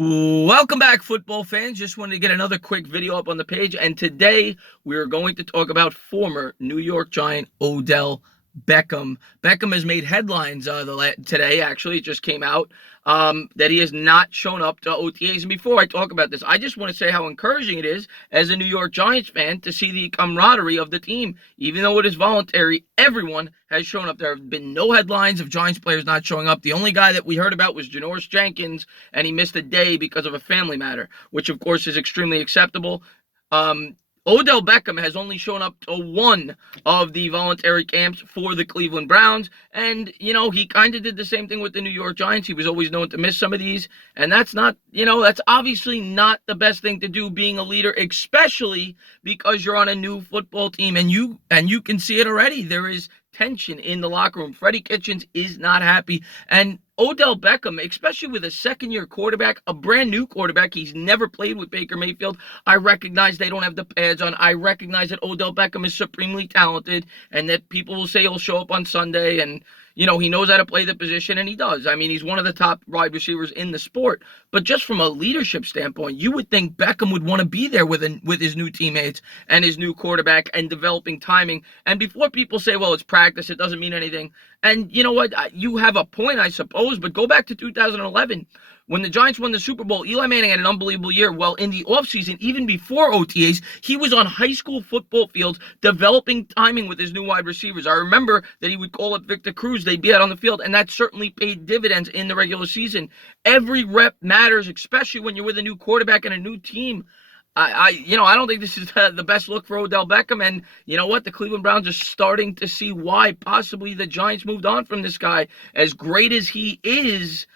Welcome back, football fans. Just wanted to get another quick video up on the page, and today we are going to talk about former New York Giant Odell Beckham. Beckham has made headlines today. Actually, it just came out that he has not shown up to OTAs. And before I talk about this, I just want to say how encouraging it is as a New York Giants fan to see the camaraderie of the team. Even though it is voluntary, everyone has shown up. There have been no headlines of Giants players not showing up. The only guy that we heard about was Janoris Jenkins, and he missed a day because of a family matter, which of course is extremely acceptable. Odell Beckham has only shown up to one of the voluntary camps for the Cleveland Browns, and, he kind of did the same thing with the New York Giants. He was always known to miss some of these, and that's not, that's obviously not the best thing to do being a leader, especially because you're on a new football team, and you can see it already. There is tension in the locker room. Freddie Kitchens is not happy, and Odell Beckham, especially with a second-year quarterback, a brand-new quarterback, he's never played with Baker Mayfield. I recognize they don't have the pads on. I recognize that Odell Beckham is supremely talented and that people will say he'll show up on Sunday and, he knows how to play the position, and he does. I mean, he's one of the top wide receivers in the sport. But just from a leadership standpoint, you would think Beckham would want to be there with his new teammates and his new quarterback and developing timing. And before people say, well, it's practice, it doesn't mean anything. And you know what? You have a point, I suppose, but go back to 2011. When the Giants won the Super Bowl, Eli Manning had an unbelievable year. Well, in the offseason, even before OTAs, he was on high school football fields developing timing with his new wide receivers. I remember that he would call up Victor Cruz. They'd be out on the field, and that certainly paid dividends in the regular season. Every rep matters, especially when you're with a new quarterback and a new team. I don't think this is the best look for Odell Beckham, and you know what? The Cleveland Browns are starting to see why possibly the Giants moved on from this guy. As great as he is,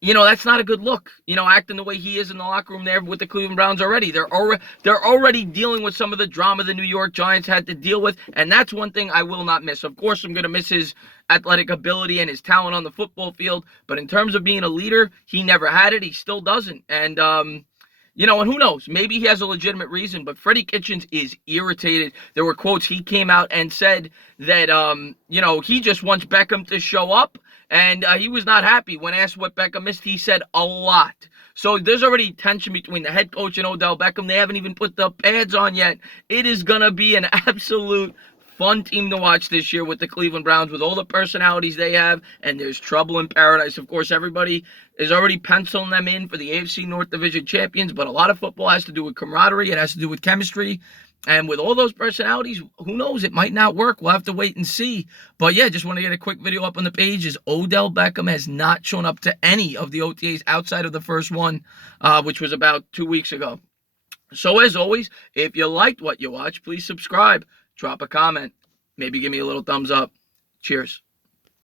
that's not a good look. Acting the way he is in the locker room there with the Cleveland Browns already. They're already dealing with some of the drama the New York Giants had to deal with, and that's one thing I will not miss. Of course, I'm going to miss his athletic ability and his talent on the football field, but in terms of being a leader, he never had it. He still doesn't. And, and who knows? Maybe he has a legitimate reason, but Freddie Kitchens is irritated. There were quotes. He came out and said that, he just wants Beckham to show up, and he was not happy. When asked what Beckham missed, he said a lot. So there's already tension between the head coach and Odell Beckham. They haven't even put the pads on yet. It is going to be an absolute fun team to watch this year with the Cleveland Browns, with all the personalities they have, and there's trouble in paradise. Of course, everybody is already penciling them in for the AFC North Division champions, but a lot of football has to do with camaraderie. It has to do with chemistry. And with all those personalities, who knows? It might not work. We'll have to wait and see. But yeah, just want to get a quick video up on the page. Is Odell Beckham has not shown up to any of the OTAs outside of the first one, which was about 2 weeks ago. So as always, if you liked what you watched, please subscribe. Drop a comment. Maybe give me a little thumbs up. Cheers.